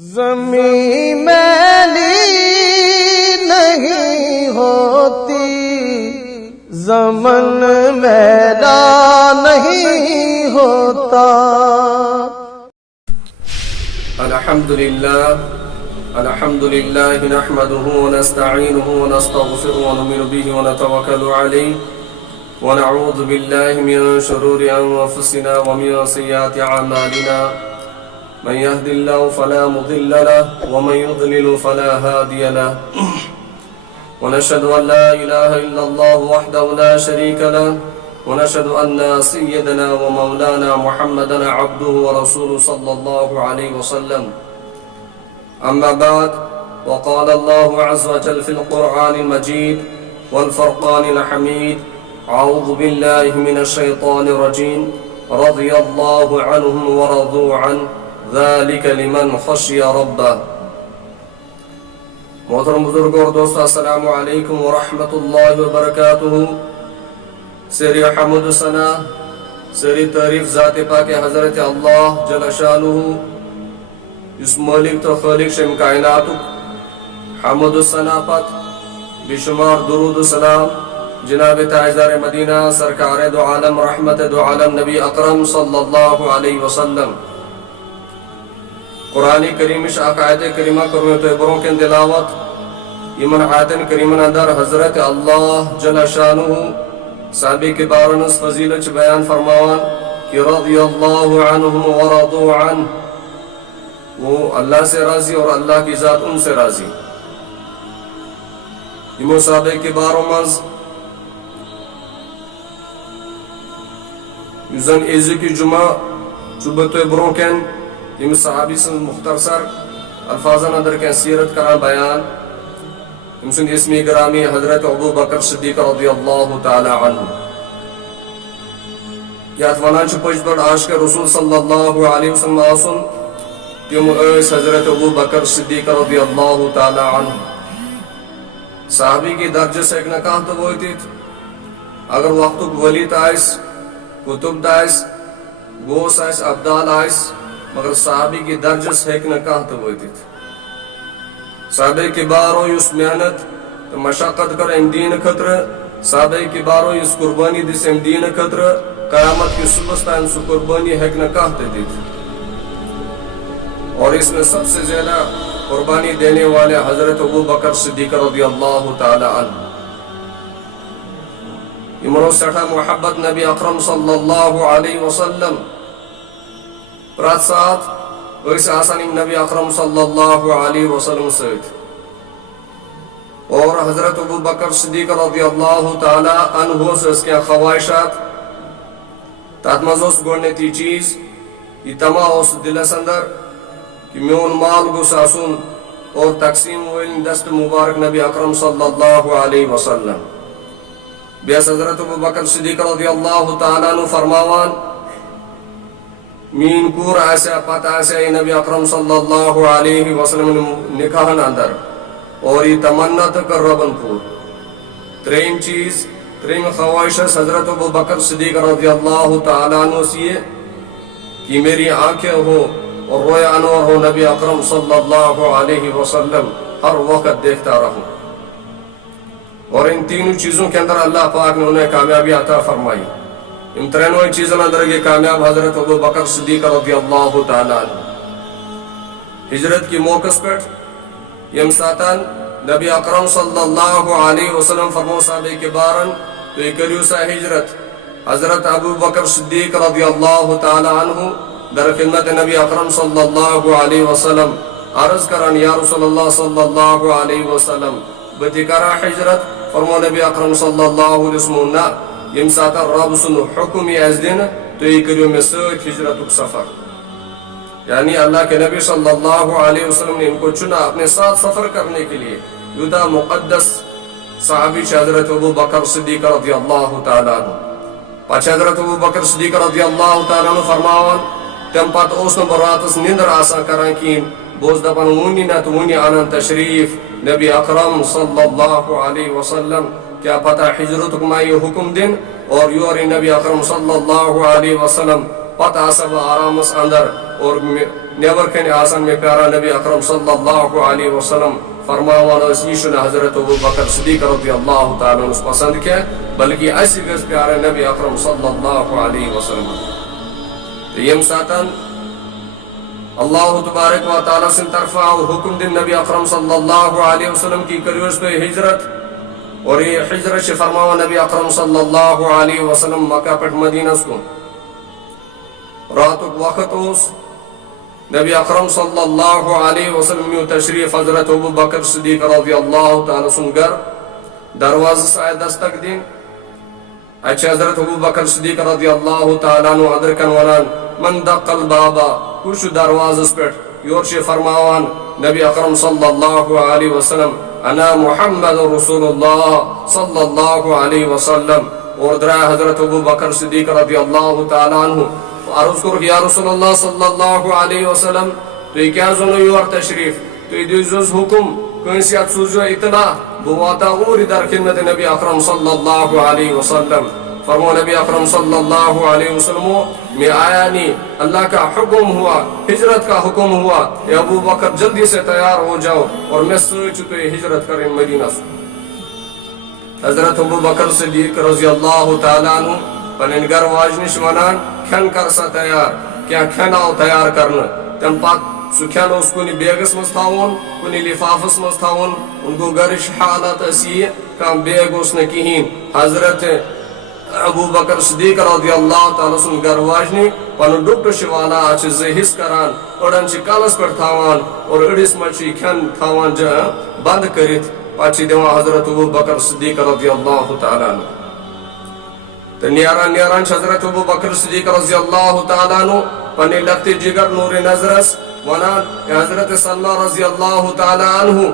زمین میلی نہیں ہوتی، زمن میلا نہیں ہوتا۔ الحمد لله نحمده ونستعينه ونستغفره ونؤمن به ونتوكل عليه ونعوذ بالله من شرور أنفسنا ومن سيئات أعمالنا، من يهد الله فلا مضل له ومن يضلل فلا هادي له، ونشهد أن لا إله إلا الله وحده لا شريك له، ونشهد أن سيدنا ومولانا محمدا عبده ورسوله صلى الله عليه وسلم. أما بعد، وقال الله عز وجل في القرآن المجيد والفرقان الحميد: أعوذ بالله من الشيطان الرجيم، رضي الله عنهم ورضوا عنه ذلك لمن خشي ربه۔ محترم بزرگ اور دوستو، السلام علیکم ورحمۃ اللہ وبرکاتہ۔ سری حمد و ثنا، سری تعریف ذات پاک حضرت اللہ جل شانہ، اس مالک تو خالق شم کائنات، حمد و ثنا پت بے شمار درود و سلام جناب تاجدار مدینہ سرکار دو عالم رحمت دو عالم نبی اکرم صلی اللہ علیہ وسلم۔ قرآن کریم عقائد کریمہ کرنے تو بروں کے تلاوت ایمن آیتن کریمن اندر حضرت اللہ جل شانہ صحابہ کے بارن اس فضیلت بیان فرماوان کہ رضی اللہ عنہم ورضوا عنہ، وہ اللہ سے راضی اور اللہ کی ذات ان سے راضی۔ امو صحابہ کے باروں منز یوزن ایزی کی جمعہ چوبتو بروکن یم صحابی سن مختصر الفاظن اندر کے سیرت کران بیان یم سن اسمی گرامی حضرت ابو بکر صدیق رضی اللہ تعالی عنہ۔ یاد ونان چھ پوچھ بڑ عاشق رسول صلی اللہ علیہ وسلم آسن تم ایس حضرت ابو بکر صدیق رضی اللہ تعالی عنہ صحابی کی درجہ سے ایک نکاح تو ہوتی اگر وقت ولید آئیس کتب دائیس گوس آئیس عبدال آئیس مگر صحابی کی درجہ سے ایک نکاح تو ہوتی صحابی کی بارو یس محنت مشاقت کر ام دین خطر، صحابی کی بارو یس قربانی دس ام دین خطر، قیامت کی صبح سو قربانی ایک نکاح تو دیتی۔ اور اس میں سب سے زیادہ قربانی دینے والے حضرت ابو بکر صدیق رضی اللہ تعالی عنہ۔ امرو سٹھا محبت نبی اکرم صلی اللہ علیہ وسلم پرات ساتھ اس آسانی نبی اکرم صلی اللہ علیہ وسلم سیت اور حضرت ابو بکر صدیق رضی اللہ تعالی عنہ سے اس کے خواہشات تاتمزوس گوڑنیتی چیز یہ تمام اس دل اندر کہ میون مال گوس آسون اور تقسیم ہوئے دست مبارک نبی اکرم صلی اللہ علیہ وسلم۔ بیس حضرت ابو بکر صدیق رضی اللہ تعالیٰ عنہ فرماوان مین کور ایسے پتہ ایسے نبی اکرم صلی اللہ علیہ وسلم نکاحن اندر اور یہ تمنا کر ربن پور۔ ترین چیز ترین خواہش حضرت ابو بکر صدیق رضی اللہ تعالیٰ عنہ سے کہ میری آنکھیں ہو اور رویا انور ہو نبی اکرم صلی اللہ علیہ وسلم ہر وقت دیکھتا رہوں۔ اور ان تینوں چیزوں کے اندر اللہ پاک نے انہیں کامیابی عطا فرمائی۔ ان ترینوں چیزوں اندر یہ کامیاب حضرت ابو بکر صدیق رضی اللہ تعالیٰ عنہ ہجرت کی موقع پر یم ساتان نبی اکرم صلی اللہ علیہ وسلم فرمو صحابہ کے بارن تو یہ کریو سا ہجرت حضرت ابو بکر صدیق رضی اللہ تعالیٰ عنہ در خدمت نبی اکرم صلی اللہ علیہ وسلم عرض کران یا رسول اللہ صلی اللہ علیہ وسلم بتی کرا ہجرت؟ فرمو نبی اکرم صلی اللہ علیہ وسلم نا یم ساتا رب سن حکمی از دین تو یہ کریو میں سوک ہجرت سفر، یعنی اللہ کے نبی صلی اللہ علیہ وسلم نے ان کو چنا اپنے ساتھ سفر کرنے کے لیے۔ یودا مقدس صحابی حضرت ابو بکر صدیق رضی اللہ تعالیٰ عنہ پاچ حضرت ابو بکر صدیق رضی اللہ تعالیٰ عنہ فرماوان تم پت اس براتس نندر آسان کران کین بوز دپان ونی نت ونی آنان تشریف نبی اکرم صلی اللہ علیہ وسلم کیا پتہ ہجرت ما یہ حکم دن اور یوری نبی اکرم صلی اللہ علیہ وسلم پتہ سب آرامس اندر اور نیبر کن آسان میں پیارا نبی اکرم صلی اللہ علیہ وسلم فرماوان یہ چھُنہٕ حضرت ابو بکر صدیق رضی اللہ تعالیٰ عنس پسند کیا بلکہ اسی گژھِ پیارا نبی اکرم صلی اللہ علیہ وسلم تو یم ساتن اللہ تبارک و تعالیٰ سن طرفا حکم دن نبی اکرم صلی اللہ علیہ وسلم کی کریوس پہ ہجرت اور یہ ہجرت سے فرماوا نبی اکرم صلی اللہ علیہ وسلم مکہ پہ مدینہ کو رات وقت اس نبی اکرم صلی اللہ علیہ وسلم یوں تشریف حضرت ابو بکر صدیق رضی اللہ تعالیٰ سن گر دروازہ سائے دستک دین اچھا حضرت ابو بکر صدیق رضی اللہ تعالیٰ عنہ ادرکن ونان من دق البابا کچھ دروازہ پیٹ یورش فرماوان نبی اکرم صلی اللہ علیہ وسلم انا محمد رسول اللہ صلی اللہ علیہ وسلم اور درائے حضرت ابو بکر صدیق رضی اللہ تعالیٰ عنہ عرض کر یا رسول اللہ صلی اللہ علیہ وسلم تو کیا زنو یور تشریف تو دیوز حکم کنسیت سوزو اطلاع بواتا اوری در خدمت نبی اکرم صلی اللہ علیہ وسلم فرمو نبی اکرم صلی اللہ علیہ وسلم میں آیا نہیں اللہ کا حکم ہوا ہجرت کا حکم ہوا اے ابو بکر جلدی سے تیار ہو جاؤ اور میں سوچ تو ہجرت کریں مدینہ سے حضرت ابو بکر صدیق رضی اللہ تعالیٰ عنہ پنن گر واجنش ونان کھن کر سا تیار کیا کھن آو تیار کرنا تم پات سو کھن اس کنی بیگس مز تھاون کنی لفافس مز تھاون ان کو گرش حالت اسی کام بیگ اس نے کہین حضرت ابو بکر صدیق رضی اللہ تعالیٰ سن گر واجنی پنن ڈکٹ شوالا آچ زہس کران اڑن چی کالس پر تھاوان اور اڑس مچی کھن تھاوان بند کرت پاچی دیوان حضرت ابو بکر صدیق رضی اللہ تعالیٰ عنہ تو نیران حضرت ابو بکر صدیق رضی اللہ تعالیٰ عنہ پنی لگتی جگر نور نظرس ونان اے حضرت سلمہ رضی اللہ تعالیٰ عنہ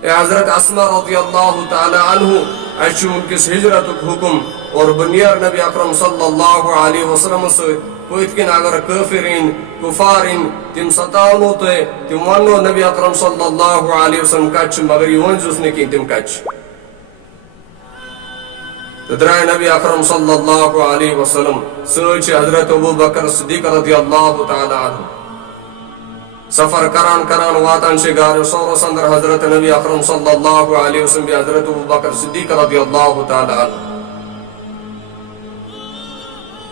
اے حضرت اسمہ رضی اللہ تعالیٰ عنہ اچھو ان کس ہجرت حکم اور بنیر نبی اکرم صلی اللہ علیہ وسلم سے کوئیت کن اگر کافرین کفارین تم ستاونو تو تم ونو نبی اکرم صلی اللہ علیہ وسلم کچھ مگر یہ ونجوس نے کی تم کچھ درائے نبی اکرم صلی اللہ علیہ وسلم سوچ حضرت ابو بکر صدیق رضی اللہ تعالیٰ عنہ سفر کران واتان شگار سور سندر حضرت نبی اکرم صلی اللہ علیہ وسلم بھی حضرت ابو بکر صدیق رضی اللہ تعالیٰ عنہ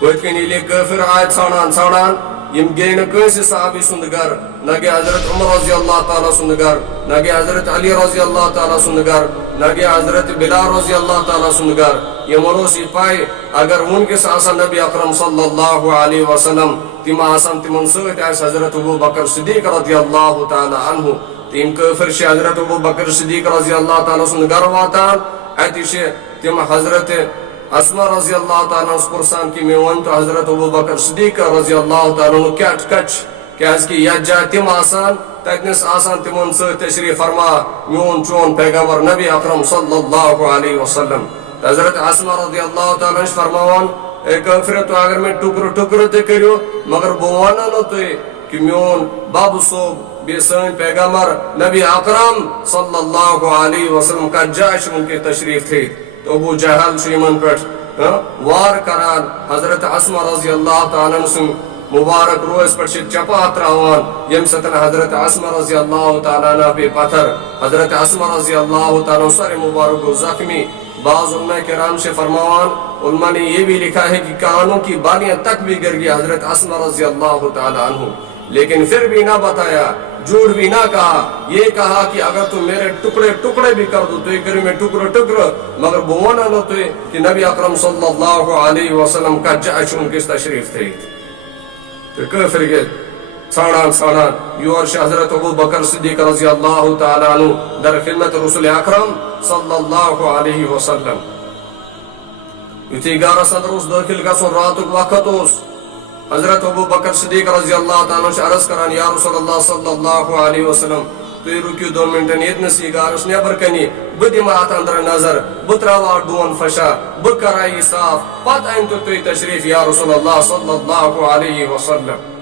کوئی کنی لئے کافر آیت سانان یم گئی نہ کسی صحابی سندگر نہ کہ حضرت عمر رضی اللہ تعالیٰ سندگر نہ کہ حضرت علی رضی اللہ تعالیٰ سندگر نہ کہ حضرت بلال رضی اللہ تعالیٰ سندگر یہ منوسی پائے اگر ان کے ساتھ نبی اکرم صلی اللہ علیہ وسلم تم آسان تمن سویت ایس حضرت ابو بکر صدیق رضی اللہ تعالیٰ عنہ تم کافر شے حضرت ابو بکر صدیق رضی اللہ تعالیٰ سندگر واتان ایتی شے تم حضرت اسمہ رضی اللہ تعالیٰ اس پرسان کی میں ون تو حضرت ابو بکر صدیق رضی اللہ تعالیٰ عنہ کیا کچھ کیا اس کی یاد جائے تم آسان تکنس آسان تمن سے تشریف فرما میون چون پیغمبر نبی اکرم صلی اللہ علیہ وسلم حضرت اسمہ رضی اللہ تعالیٰ عنہ فرماوان اے کافر تو اگر میں ٹکر تے کریو مگر بوانا نو تو کہ میون باب صوب بے سن پیغمبر نبی اکرم صلی اللہ علیہ وسلم کا جائش ان کے تشریف تھے تو ابو جہل شیمن پٹ وار کران حضرت اسمہ رضی اللہ تعالیٰ عنہ مبارک روز پر چپا تراوان یم ستن حضرت اسمہ رضی اللہ تعالیٰ عنہ پہ پتھر حضرت اسمہ رضی اللہ تعالیٰ عنہ سر مبارک و زخمی بعض علماء کرام سے فرماوان علماء نے یہ بھی لکھا ہے کہ کانوں کی بالیاں تک بھی گر گیا حضرت اسمہ رضی اللہ تعالیٰ عنہ لیکن پھر بھی نہ بتایا جھوٹ بھی نہ کہا یہ کہا کہ اگر تم میرے ٹکڑے بھی کر دو تو یہ کریں میں ٹکڑ مگر بوانا نہ تو کہ نبی اکرم صلی اللہ علیہ وسلم کا جائش ان کی تشریف تھی تو کافر کے سانان یور شاہ حضرت ابو بکر صدیق رضی اللہ تعالیٰ عنہ در خدمت رسول اکرم صلی اللہ علیہ وسلم یتھی گارہ صدر اس داخل کا سن راتک وقت اس حضرت ابو بکر صدیق رضی اللہ تعالیٰ عنہ عرض کران یا رسول اللہ صلی اللہ علیہ وسلم تو یہ رکیو 2 منٹن یتنسی گارش نیبر کنی بدیم آت اندر نظر بتراوا ڈون فشا بکرائی صاف پت این تو تشریف یا رسول اللہ صلی اللہ علیہ وسلم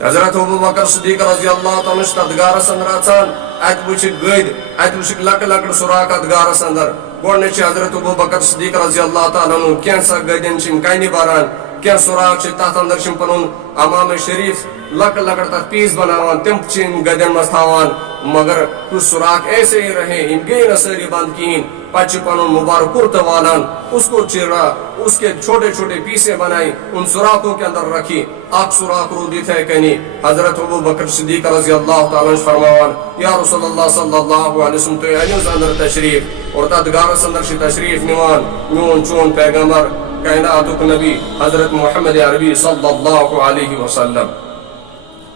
حضرت ابو بکر صدیق رضی اللہ تعالیٰ عنہ تدگارس اندر اچان ات وچک گید ات وچک لکڑ سراک ادگارس اندر گوڑنے حضرت ابو بکر صدیق رضی اللہ تعالیٰ عنہ کینسا گیدن چم کائنی باران کیا سوراخ تک اندر پن امام شریف لکٹ لکٹ تک پیس بناوان تم گدین مز تھاوان مگر کچھ سوراخ ایسے ہی رہے ان گئی نہ ساری بند کہین پچ پن مبارک کرت والان اس کو چیرا اس کے چھوٹے چھوٹے پیسے بنائی ان سوراخوں کے اندر رکھی آگ سوراخ رو دی تھے کنی حضرت ابو بکر صدیق رضی اللہ تعالیٰ فرماوان یا رسول اللہ صلی اللہ علیہ وسلم تو اینیوز اندر تشریف اور تدگارس اندر شی تشریف نیوان میون چون پیغمبر کائناتک نبی حضرت محمد عربی صلی اللہ علیہ وسلم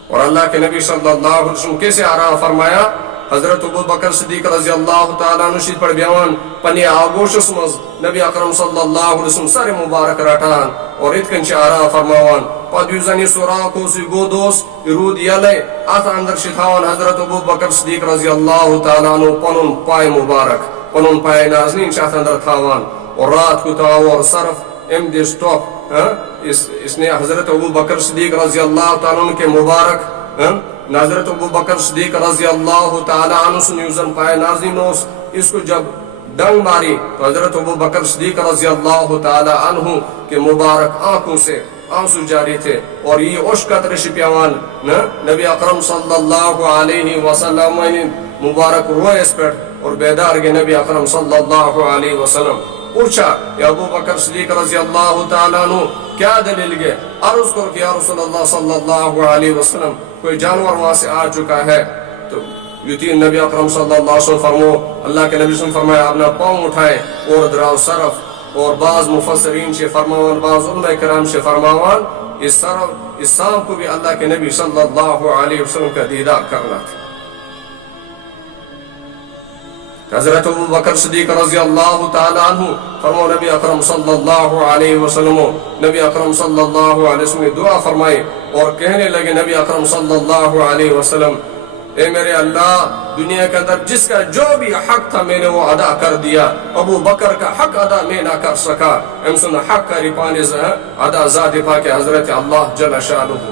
اور اللہ کے نبی صلی اللہ علیہ وسلم کیسے آرام فرمایا حضرت ابو بکر صدیق رضی اللہ تعالیٰ عنہ شید پر بیان پنی آگوشس مز نبی اکرم صلی اللہ علیہ وسلم سر مبارک رٹان اور اتکن چھ آرام فرماوان پد یوزنی سوراخو سی گودوس رود یلے ات اندر شتاوان حضرت ابو بکر صدیق رضی اللہ تعالیٰ عنہ پنن پائے مبارک پنن پائے نازنین چھ اندر تھاوان اور رات کو تاو اور صرف ام دی سٹاپ اس نے حضرت ابو بکر صدیق رضی اللہ تعالیٰ عنہ کے مبارک حضرت ابو بکر صدیق رضی اللہ تعالیٰ عنہ سے نیوزن پائے نازنین اس کو جب ڈنگ ماری تو حضرت ابو بکر صدیق رضی اللہ تعالیٰ عنہ کے مبارک آنکھوں سے آنسو جاری تھے اور یہ اشکت رشپیوان نبی اکرم صلی اللہ علیہ وسلم مبارک روئے اس پر اور بیدار کے نبی اکرم صلی اللہ علیہ وسلم پوچھا یا ابو بکر صدیق رضی اللہ تعالیٰ عنہ کیا دلیل گئے عرض کرو کہ یا رسول اللہ صلی اللہ علیہ وسلم کوئی جانور وہاں سے آ چکا ہے تو یتین نبی اکرم صلی اللہ علیہ وسلم فرمو اللہ کے نبی صلی اللہ علیہ وسلم فرمایا اپنا پاؤں اٹھائے اور دراؤ صرف اور بعض مفسرین سے فرماوان بعض علماء کرام سے فرماوان اس صرف اس سام کو بھی اللہ کے نبی صلی اللہ علیہ وسلم کا دیدار کرنا تھا حضرت ابو بکر صدیق رضی اللہ تعالیٰ عنہ فرمو نبی اکرم صلی اللہ علیہ وسلم نبی اکرم صلی اللہ علیہ وسلم نے دعا فرمائی اور کہنے لگے نبی اکرم صلی اللہ علیہ وسلم اے میرے اللہ دنیا کے اندر جس کا جو بھی حق تھا میں نے وہ ادا کر دیا ابو بکر کا حق ادا میں نہ کر سکا امسن حق کا رپانے ادا ذات پاک حضرت اللہ جل شانہ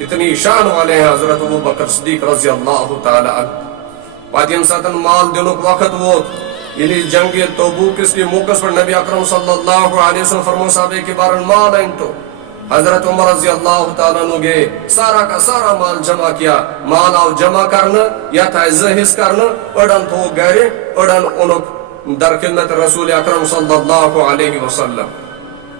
اتنی شان والے ہیں حضرت ابو بکر صدیق رضی اللہ تعالیٰ عنہ پاتیم ساتن مال دنک وقت ووت یلی جنگ تبوک اس کی موقع پر نبی اکرم صلی اللہ علیہ وسلم فرمو صحابے کے بارن مال ہیں تو حضرت عمر رضی اللہ تعالیٰ عنہ گئے سارا کا سارا مال جمع کیا مال آو جمع کرنا یا تھا زہس کرنا اڑن تو گئے اڑن انک در خدمت رسول اکرم صلی اللہ علیہ وسلم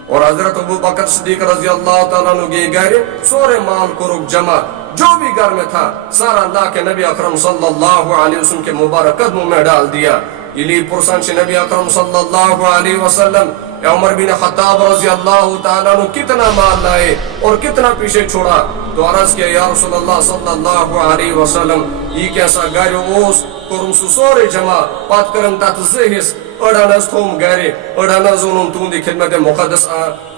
اور حضرت ابو بکر صدیق رضی اللہ تعالیٰ عنہ گئے سورے مال کو رک جمع جو بھی گھر میں تھا سارا اللہ کے نبی اکرم صلی اللہ علیہ وسلم کے مبارک قدموں میں ڈال دیا یلی پرسان سے نبی اکرم صلی اللہ علیہ وسلم عمر بن خطاب رضی اللہ تعالیٰ عنہ کتنا مال لائے اور کتنا پیچھے چھوڑا تو عرض کیا یا رسول اللہ صلی اللہ علیہ وسلم یہ کیسا گھر اوس کرم سو سورے جمع پات کرم تات زہس اڑانز تھوم گھرے اڑانز انہوں تون دی خدمت مقدس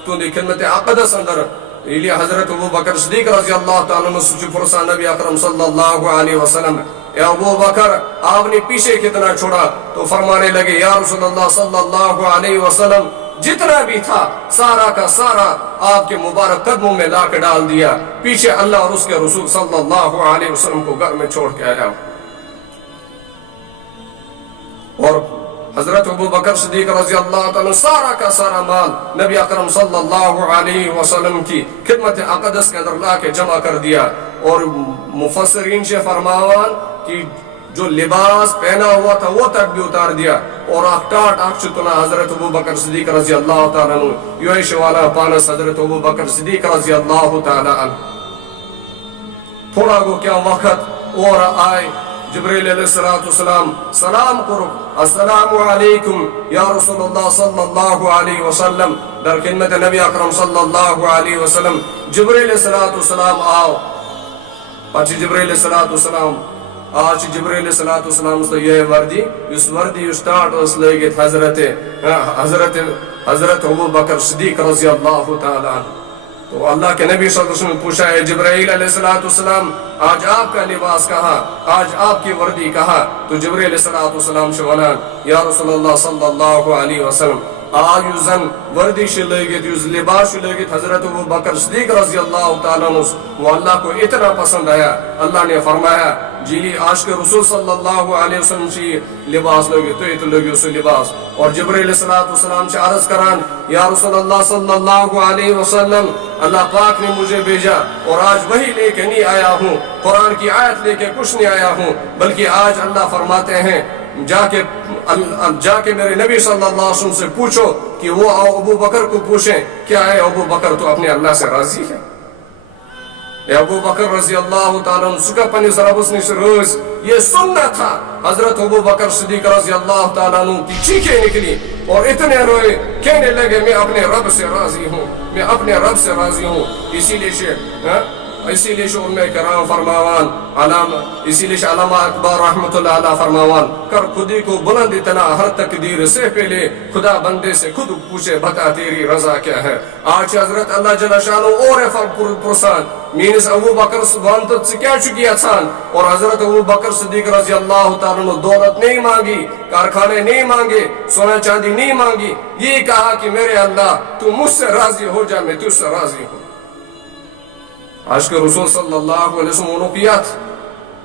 تون دی خدمت اقدس اندر یہ حضرت ابو بکر صدیق رضی اللہ تعالیٰ عنہ سچ پرسان نبی اکرم صلی اللہ علیہ وسلم اے ابو بکر آپ نے پیچھے کتنا چھوڑا تو فرمانے لگے یا رسول اللہ صلی اللہ علیہ وسلم جتنا بھی تھا سارا کا سارا آپ کے مبارک قدموں میں لا کے ڈال دیا پیچھے اللہ اور اس کے رسول صلی اللہ علیہ وسلم کو گھر میں چھوڑ کے آیا اور حضرت ابو بکر صدیق رضی اللہ تعالیٰ سارا کا سارا مال نبی اکرم صلی اللہ علیہ وسلم کی خدمت اقدس کے اندر لا کے جمع کر دیا اور مفسرین سے فرماوان کہ جو لباس پہنا ہوا تھا وہ تک بھی اتار دیا اور اخٹاٹ اخشتنا حضرت ابو بکر صدیق رضی اللہ تعالیٰ عنہ یویش والا پانس حضرت ابو بکر صدیق رضی اللہ تعالیٰ عنہ تھوڑا گو کیا وقت اور آئے جبریل علیہ السلام سلام کرو السلام علیکم یا رسول اللہ صلی اللہ علیہ وسلم در خدمت نبی اکرم صلی اللہ علیہ وسلم جبریل علیہ السلام آؤ پچھ جبریل علیہ السلام آج جبریل علیہ السلام تو یہ وردی اس وردی اسٹارٹ اس لئے حضرت ابو بکر صدیق رضی اللہ تعالیٰ عنہ تو اللہ کے نبی صلی اللہ علیہ وسلم نے پوچھا ہے جبرائیل علیہ السلام آج آپ کا لباس کہاں آج آپ کی وردی کہاں تو جبرائیل علیہ السلام سے ونان یا رسول اللہ صلی اللہ علیہ وسلم زن وردی لگت لباس لگت حضرت ابو بکر صدیق رضی اللہ تعالیٰ عنہ وہ اللہ کو اتنا پسند آیا اللہ نے فرمایا جی عاشق رسول صلی اللہ علیہ وسلم سے لباس لگت تو لگو سو لباس اور جبرائیل علیہ السلام سے عرض کران یا رسول اللہ صلی اللہ علیہ وسلم اللہ پاک نے مجھے بھیجا اور آج وہی لے کے نہیں آیا ہوں قرآن کی آیت لے کے کچھ نہیں آیا ہوں بلکہ آج اللہ فرماتے ہیں جا کے میرے نبی صلی اللہ علیہ وسلم سے پوچھو کہ وہ ابو بکر کو پوچھیں کیا ہے ابو بکر تو اپنے اللہ سے راضی ہے ابو بکر رضی اللہ تعالیٰ عنہ سکا پنس ربس نش روز یہ سننا تھا حضرت ابو بکر صدیق رضی اللہ تعالیٰ عنہ کی چیخیں نکلی اور اتنے روئے کہنے لگے میں اپنے رب سے راضی ہوں میں اپنے رب سے راضی ہوں اسی لیے علماء کرام فرماوان اسی لیے علامہ اکبر رحمت اللہ علیہ فرماوان کر خودی کو بلند اتنا ہر تقدیر سے پہلے خدا بندے سے خود پوچھے بتا تیری رضا کیا ہے آج حضرت اللہ جل شانہ اور پرسان مینس ابو بکر وانت سے کیا چکی اچھان اور حضرت ابو بکر صدیق رضی اللہ تعالیٰ نے دولت نہیں مانگی کارخانے نہیں مانگے سونا چاندی نہیں مانگی یہ کہا کہ میرے اللہ تو مجھ سے راضی ہو جا میں تجھ سے راضی ہوں عاشق رسول صلی اللہ علیہ وسلم ونوکیات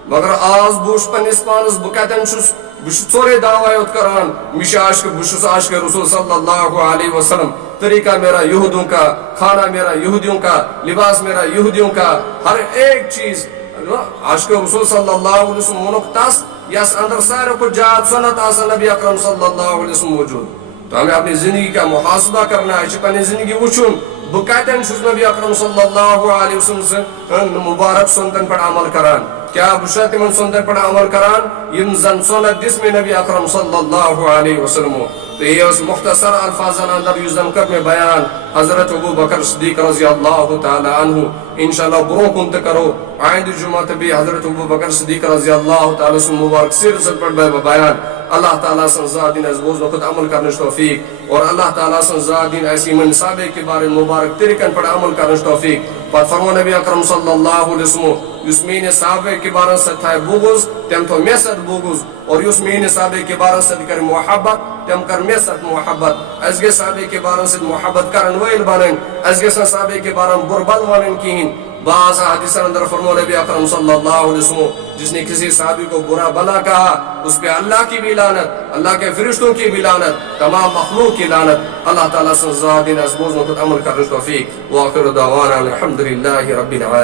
مگر آز بوش پنس پانس بکتن چھس بش ژورے دعویت کران مش عاشق عاشق رسول صلی اللہ علیہ وسلم طریقہ میرا یہودوں کا کھانا میرا یہودیوں کا لباس میرا یہودیوں کا ہر ایک چیز عاشق رسول صلی اللہ علیہ وسلم ونوک تاس یس اندر سارے کو جات سنت آسا نبی اکرم صلی اللہ علیہ وسلم موجود تو ہمیں اپنی زندگی کا محاسبہ کرنا ہے پنی زندگی وچھن بکتن چھس نبی اکرم صلی اللہ علیہ وسلم سے مبارک سنتن پر عمل کران کیا بشرت من سنتن پر عمل کران یم زن سنت جس میں نبی اکرم صلی اللہ علیہ وسلم تو یہ اس مختصر الفاظن اندر یوزن کر میں بیان حضرت ابو بکر صدیق رضی اللہ تعالی عنہ انشاءاللہ برو کنت کرو آئند جمعہ بھی حضرت ابو بکر صدیق رضی اللہ تعالی سے مبارک سیر پر بیان اللہ تعالیٰ سن زادین از بوز وقت عمل کرنے توفیق اور اللہ تعالیٰ سن زادین ایسی منصابے کے بارے مبارک طریقن پر عمل کرنے توفیق پر فرمو نبی اکرم صلی اللہ علیہ وسلم یس مین صحابے کے بارے سے تھا بوگز تم تو میں ست بوگز اور یس مین صحابے کے بارے سے کر محبت تم کر میں ست محبت ازگے صحابے کے بارے سے محبت کرن ویل بانن ازگے صحابے کے بارے برباد وانن کین بعض حدیث اندر فرمو نبی اکرم صلی اللہ علیہ وسلم جس نے کسی صحابی کو برا بلا کہا اس پہ اللہ کی بھی لعنت اللہ کے فرشتوں کی بھی لعنت تمام مخلوق کی لعنت اللہ تعالیٰ سے زادین از بوزن خود عمل کرنے توفیق وآخر دعوانا الحمدللہ رب العالمین